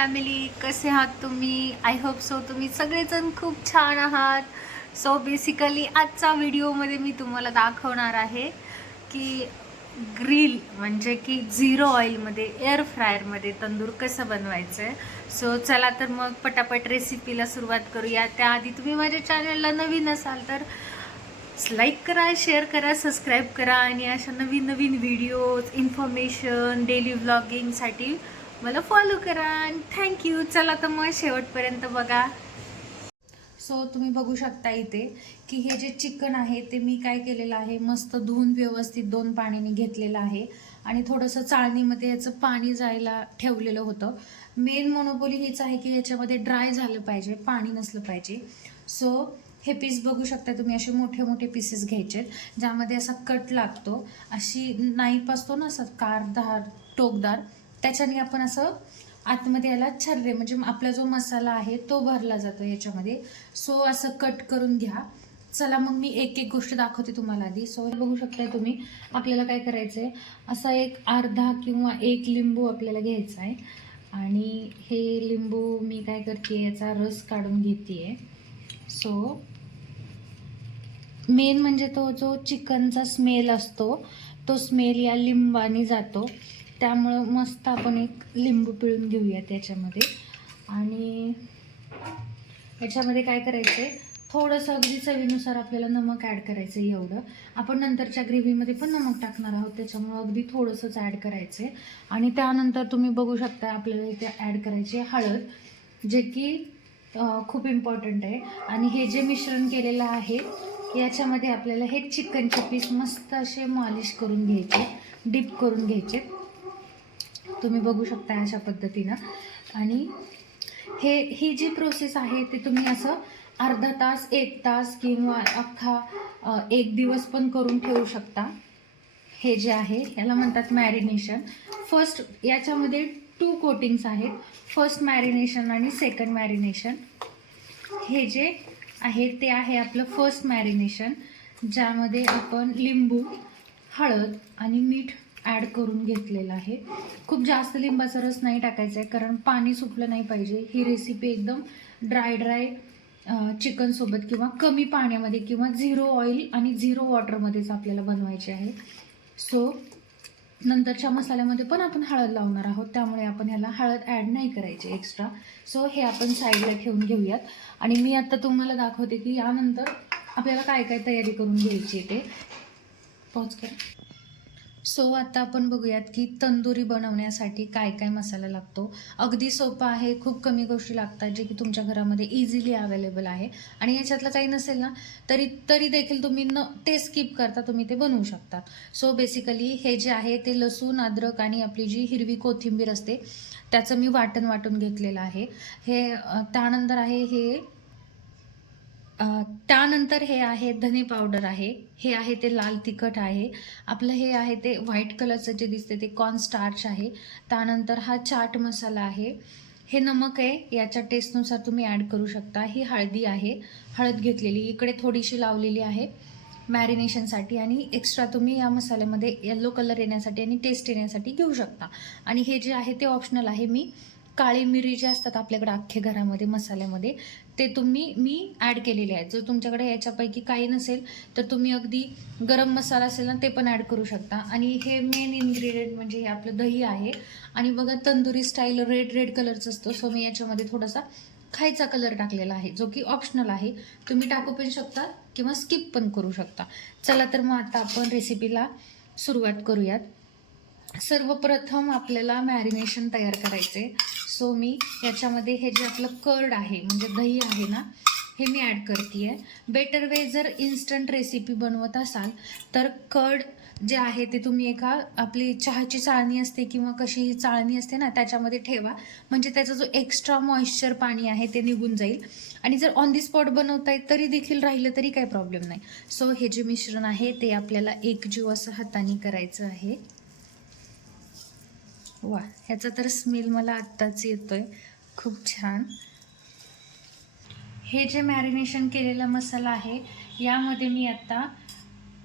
Family, कसे आहात तुम्ही? आय होप सो तुम्ही सगळेजण खूप छान आहात. सो बेसिकली आजचा व्हिडिओमध्ये मी तुम्हाला दाखवणार आहे की ग्रिल म्हणजे की झिरो ऑइलमध्ये एअर फ्रायरमध्ये तंदूर कसं बनवायचं आहे. सो चला तर मग पटापट रेसिपीला सुरुवात करूया. त्याआधी तुम्ही माझ्या चॅनलला नवीन असाल तर लाईक करा, शेअर करा, सबस्क्राईब करा आणि अशा नवीन नवीन व्हिडिओज, इन्फॉर्मेशन, डेली व्लॉगिंगसाठी मला फॉलो करा. आणि थँक्यू. चला तर मग शेवटपर्यंत बघा. सो तुम्ही बघू शकता इथे की हे जे चिकन आहे ते मी काय केलेलं आहे, मस्त धुवून व्यवस्थित 2 पाण्याने घेतलेलं आहे आणि थोडंसं चाळणीमध्ये याचं पाणी जायला ठेवलेलं होतं. मेन मोनोपोली हीच आहे की याच्यामध्ये ड्राय झालं पाहिजे, पाणी नसलं पाहिजे. सो हे पीस बघू शकता तुम्ही, असे मोठे मोठे पीसेस घ्यायचे ज्यामध्ये असा कट लागतो, अशी नाईफ असतो ना, असं कारदार टोकदार, त्याच्याने आपण असं आतमध्ये याला छर्रे म्हणजे आपला जो मसाला आहे तो भरला जातो याच्यामध्ये. सो असं कट करून घ्या. चला मग मी एक एक गोष्ट दाखवते तुम्हाला आधी. सो बघू शकताय तुम्ही, आपल्याला काय करायचं आहे, असा एक अर्धा किंवा एक लिंबू आपल्याला घ्यायचा आहे आणि हे लिंबू मी काय करते, याचा रस काढून घेते. सो मेन म्हणजे तो जो चिकनचा स्मेल असतो तो स्मेल या लिंबाने जातो, त्यामुळं मस्त आपण एक लिंबू पिळून घेऊया त्याच्यामध्ये. आणि याच्यामध्ये काय करायचं आहे, थोडंसं अगदी चवीनुसार आपल्याला नमक ॲड करायचं आहे. एवढं आपण नंतरच्या ग्रेव्हीमध्ये पण नमक टाकणार आहोत, त्याच्यामुळं अगदी थोडंसंच ॲड करायचं आहे. आणि त्यानंतर तुम्ही बघू शकता आपल्याला इथे ॲड करायची आहे हळद, जे की खूप इम्पॉर्टंट आहे. आणि हे जे मिश्रण केलेलं आहे याच्यामध्ये आपल्याला हे चिकनचे पीस मस्त असे मॉलिश करून घ्यायचे, डीप करून घ्यायचे. तुम्ही बघू शकता अशा पद्धतीनं. आणि ही जी प्रोसेस आहे ती तुम्ही असं अर्धा तास, 1 तास किंवा अख्खा 1 दिवस पण करून ठेवू शकता. हे जे आहे याला म्हणतात मॅरिनेशन. फर्स्ट याच्यामध्ये 2 कोटिंग्स आहेत, फर्स्ट मॅरिनेशन आणि सेकंड मॅरिनेशन. हे जे आहे ते आहे आपलं फर्स्ट मॅरिनेशन, ज्यामध्ये आपण लिंबू, हळद आणि मीठ ॲड करून घेतलेलं आहे. खूप जास्त लिंबाचा रस नाही टाकायचा आहे, कारण पाणी सुटलं नाही पाहिजे. ही रेसिपी एकदम ड्राय चिकनसोबत किंवा कमी पाण्यामध्ये किंवा झिरो ऑइल आणि झिरो वॉटरमध्येच आपल्याला बनवायची आहे. सो नंतरच्या मसाल्यामध्ये पण आपण हळद लावणार आहोत, त्यामुळे आपण ह्याला हळद ॲड नाही करायची एक्स्ट्रा. सो हे आपण साईडला ठेवून घेऊयात. आणि मी आता तुम्हाला दाखवते की यानंतर आपल्याला काय काय तयारी करून घ्यायची ते. पॉज करा. सो आता आपण बघूयात की तंदुरी बनवण्यासाठी काय काय मसाला लागतो. अगदी सोपं आहे, खूप कमी गोष्टी लागतात जे की तुमच्या घरामध्ये इझिली अवेलेबल आहे. आणि याच्यातलं काही नसेल ना तरी देखील तुम्ही ते स्किप करता तुम्ही ते बनवू शकता. सो बेसिकली हे जे आहे ते लसूण, अद्रक आणि आपली जी हिरवी कोथिंबीर असते त्याचं मी वाटून घेतलेलं आहे. त्यानंतर त्यानंतर हे आहे धने पावडर आहे, हे आहे ते लाल तिखट आहे, आपलं हे आहे ते व्हाईट कलरचं जे दिसते ते कॉर्न स्टार्च आहे. त्यानंतर हा चाट मसाला आहे, हे नमक आहे, याच्या टेस्टनुसार तुम्ही ॲड करू शकता. ही हळदी आहे, हळद घेतलेली इकडे थोडीशी लावलेली आहे मॅरिनेशनसाठी, आणि एक्स्ट्रा तुम्ही या मसाल्यामध्ये येलो कलर येण्यासाठी आणि टेस्ट येण्यासाठी घेऊ शकता. आणि हे जे आहे ते ऑप्शनल आहे. मी काळी मिरी जे असतात आपल्याकडे अख्खे घरामध्ये मसाल्यामध्ये ते मी ॲड केलेले आहेत. जर तुमच्याकडे याच्यापैकी काही नसेल तर तुम्ही अगदी गरम मसाला असेल ना ते पण ॲड करू शकता. आणि हे मेन इन्ग्रेडियंट म्हणजे हे आपलं दही आहे. आणि बघा तंदुरी स्टाईल रेड कलरचं असतं, सो मी याच्यामध्ये थोडासा खायचा कलर टाकलेला आहे, जो की ऑप्शनल आहे. तुम्ही टाकू पण शकता किंवा स्किप पण करू शकता. चला तर मग आता आपण रेसिपीला सुरुवात करूयात. सर्वप्रथम आपल्याला मॅरिनेशन तयार करायचे. सो मी याच्यामध्ये हे जे आपलं कर्ड आहे म्हणजे दही आहे ना, हे मी ॲड करते आहे. बेटर वे जर इन्स्टंट रेसिपी बनवत असाल तर कर्ड जे आहे ते तुम्ही एका आपली चहाची चाळणी असते किंवा कशी चाळणी असते ना त्याच्यामध्ये ठेवा, म्हणजे त्याचा जो एक्स्ट्रा मॉइश्चर पाणी आहे ते निघून जाईल. आणि जर ऑन दी स्पॉट बनवताय तरी देखील राहिलं तरी काही प्रॉब्लेम नाही. सो हे जे मिश्रण आहे ते आपल्याला एकजीव असं हाताने करायचं आहे. वा, ह्याचा तर स्मेल मला आत्ताच येतोय, खूप छान. हे जे मॅरिनेशन केलेला मसाला आहे यामध्ये मी आता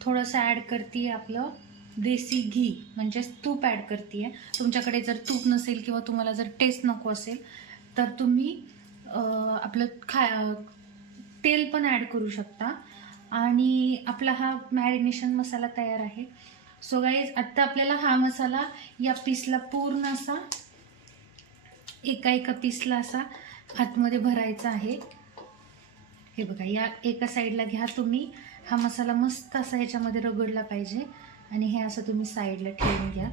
थोडंसं ॲड करते आपलं देसी घी, म्हणजेच तूप ॲड करते आहे. तुमच्याकडे जर तूप नसेल किंवा तुम्हाला जर टेस्ट नको असेल तर तुम्ही आपलं तेल पण ॲड करू शकता. आणि आपला हा मॅरिनेशन मसाला तयार आहे. सो गाईज, आत्ता आपल्याला हा मसाला या पीसला पूर्ण असा एका पीसला असा आतमध्ये भरायचा आहे. हे बघा, या एका साईडला घ्या तुम्ही. हा मसाला मस्त असा ह्याच्यामध्ये रगडला पाहिजे आणि हे असं तुम्ही साईडला ठेवून घ्या.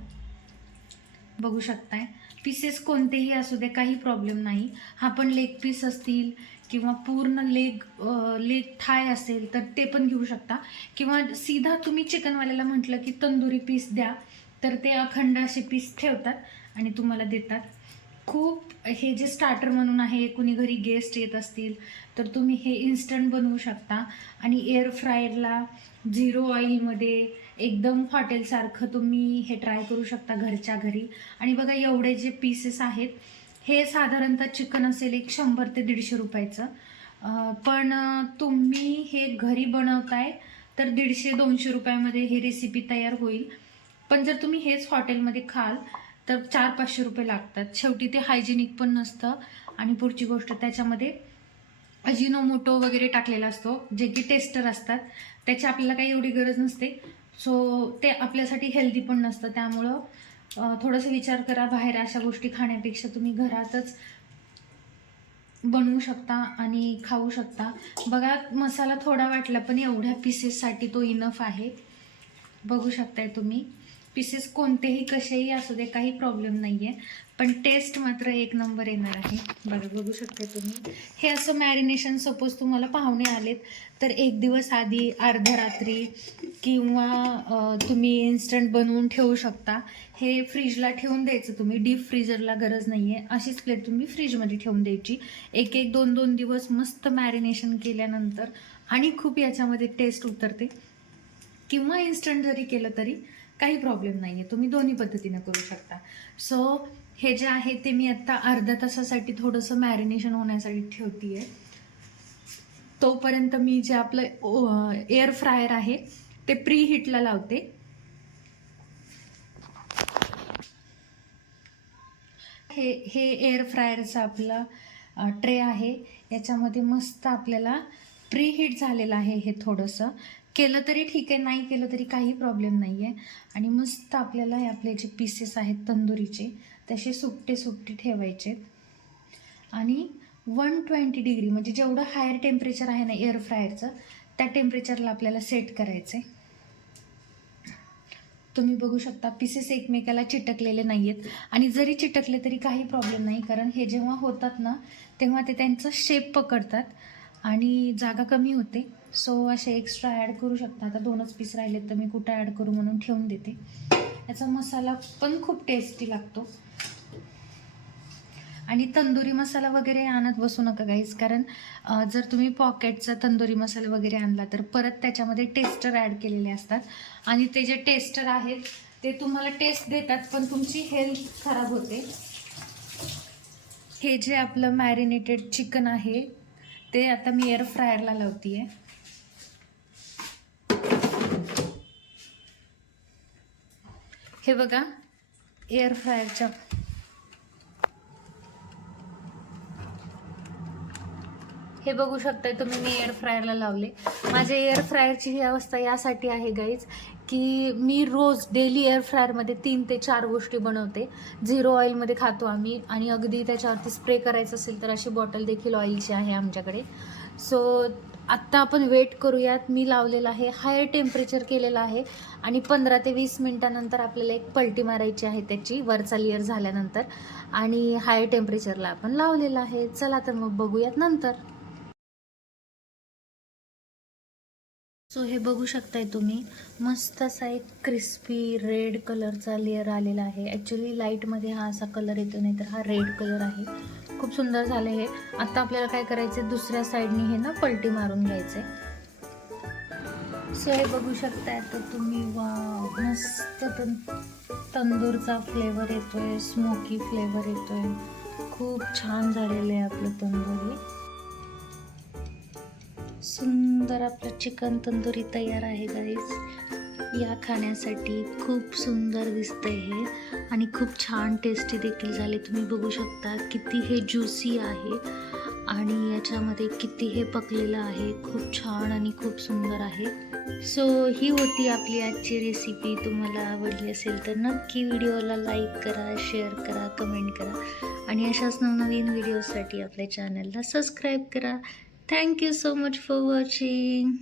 बघू शकताय, पीसेस कोणतेही असू दे, काही प्रॉब्लेम नाही. हा पण लेग पीस असतील किंवा पूर्ण लेग थाय असेल तर ते पण घेऊ शकता. किंवा सीधा तुम्ही चिकनवाल्याला म्हटलं की तंदुरी पीस द्या, तर ते अखंड असे पीस ठेवतात आणि तुम्हाला देतात. खूप हे जे स्टार्टर म्हणून आहे, कुणी घरी गेस्ट येत असतील तर तुम्ही हे इन्स्टंट बनवू शकता. आणि एअर फ्रायरला 0 ऑइलमध्ये एकदम हॉटेलसारखं तुम्ही हे ट्राय करू शकता घरच्या घरी. आणि बघा, एवढे जे पीसेस आहेत, हे साधारणतः चिकन असेल एक 100 ते 150 रुपयाचं. पण तुम्ही हे घरी बनवताय तर 150-200 रुपयामध्ये हे रेसिपी तयार होईल. पण जर तुम्ही हेच हॉटेलमध्ये खाल तर 400-500 रुपये लागतात. शेवटी ते हायजेनिक पण नसतं. आणि पुढची गोष्ट, त्याच्यामध्ये अजिनोमोटो वगैरे टाकलेला असतो, जे की टेस्टर असतात. त्याची आपल्याला काही एवढी गरज नसते. सो ते आपल्यासाठी हेल्दी पण नसतं. त्यामुळं थोडंसं विचार करा. बाहेर अशा गोष्टी खाण्यापेक्षा तुम्ही घरातच बनवू शकता आणि खाऊ शकता. बघा, मसाला थोडा वाटला पण एवढ्या पीसेससाठी तो इनफ आहे. बघू शकताय तुम्ही, पीसेस कोणतेही कसेही असू दे, काही प्रॉब्लेम नाही आहे. पण टेस्ट मात्र एक नंबर येणार आहे. बघा, बघू शकताय तुम्ही. हे असं मॅरिनेशन सपोज तुम्हाला पाहुणे आलेत तर एक दिवस आधी, अर्ध्या रात्री किंवा तुम्ही इन्स्टंट बनवून ठेवू शकता. हे फ्रीजला ठेवून द्यायचं तुम्ही, डीप फ्रीजरला गरज नाही आहे. अशीच प्लेट तुम्ही फ्रीजमध्ये ठेवून द्यायची. 1-2 दिवस मस्त मॅरिनेशन केल्यानंतर आणि खूप याच्यामध्ये टेस्ट उतरते. किंवा इन्स्टंट जरी केलं तरी काही प्रॉब्लेम नाही आहे. तुम्ही दोन्ही पद्धतीनं करू शकता. सो हे जे आहे ते मी आत्ता अर्ध्या तासासाठी थोडंसं मॅरिनेशन होण्यासाठी ठेवते आहे. तोपर्यंत मी जे आपलं एअर फ्रायर आहे ते प्री हीटला लावते. हे एअर फ्रायरचं आपला ट्रे आहे. याच्यामध्ये मस्त आपल्याला प्री हीट झालेलं आहे. हे थोडंसं केलं तरी ठीक आहे, नाही केलं तरी काही प्रॉब्लेम नाही आहे. आणि मस्त आपल्याला आपले जे पीसेस आहेत तंदुरीचे, तसे सुट्टे ठेवायचे. आणि 120 डिग्री, म्हणजे जेवढं हायर टेम्परेचर आहे ना एअर फ्रायरचं, त्या टेम्परेचरला आपल्याला सेट करायचं आहे. तुम्ही बघू शकता, पीसेस एकमेकाला चिटकलेले नाही आहेत. आणि जरी चिटकले तरी काही प्रॉब्लेम नाही, कारण हे जेव्हा होतात ना तेव्हा ते त्यांचा शेप पकडतात आणि जागा कमी होते. सो असे एक्स्ट्रा ॲड करू शकता. आता 2च पीस राहिलेत तर मी कुठं ॲड करू म्हणून ठेवून देते. याचा मसाला पण खूप टेस्टी लागतो. आणि तंदुरी मसाला वगैरे आणत बसू नका गाईज, कारण जर तुम्ही पॉकेटचा तंदुरी मसाला वगैरे आणला तर परत त्याच्यामध्ये टेस्टर ॲड केलेले असतात. आणि ते जे टेस्टर आहेत ते तुम्हाला टेस्ट देतात पण तुमची हेल्थ खराब होते. हे जे आपलं मॅरिनेटेड चिकन आहे ते आता मी एअर फ्रायरला लावते आहे. हे बघा, एअर फ्रायरच्या हे बघू शकताय तुम्ही, मी एअर फ्रायरला लावले. माझ्या एअर फ्रायरची ही अवस्था यासाठी आहे गाईज की मी रोज डेली एअर फ्रायरमध्ये 3 ते 4 गोष्टी बनवते. 0 ऑइलमध्ये खातो आम्ही. आणि अगदी त्याच्यावरती स्प्रे करायचं असेल तर अशी बॉटल देखील ऑइलची आहे आमच्याकडे. सो आत्ता आपण वेट करूयात. मी लावलेलं आहे, हायर टेम्परेचर केलेलं आहे. आणि 15 ते 20 मिनटानंतर आपल्याला एक पलटी मारायची आहे त्याची, वरचा लेअर झाल्यानंतर. आणि हायर टेम्परेचरला आपण लावलेलं आहे. चला तर मग बघूयात नंतर. सो हे बघू शकताय तुम्ही, मस्त असा एक क्रिस्पी रेड कलरचा लेअर आलेला आहे. ॲक्च्युली लाईटमध्ये हा असा कलर येतो, नाही तर हा रेड कलर आहे. खूप सुंदर झालं हे. आता आपल्याला काय करायचं, दुसऱ्या साईडने हे ना पलटी मारून घ्यायचे. सो हे बघू शकताय आता तुम्ही, वा मस्त तंदूरचा फ्लेवर येतोय, स्मोकी फ्लेवर येतोय. खूप छान झालेलं आहे आपलं तंदुरी. सुंदर आपलं चिकन तंदुरी तयार आहे गाईज. या खाण्यासाठी खूप सुंदर दिसतंय हे आणि खूप छान टेस्टी देखील झाले. तुम्ही बघू शकता किती हे ज्युसी आहे आणि याच्यामध्ये किती हे पकलेलं आहे. खूप छान आणि खूप सुंदर आहे. सो ही होती आपली आजची रेसिपी. तुम्हाला आवडली असेल तर नक्की व्हिडिओला लाईक करा, शेअर करा, कमेंट करा आणि अशाच नवनवीन व्हिडिओसाठी आपल्या चॅनलला सबस्क्राईब करा. Thank you so much for watching.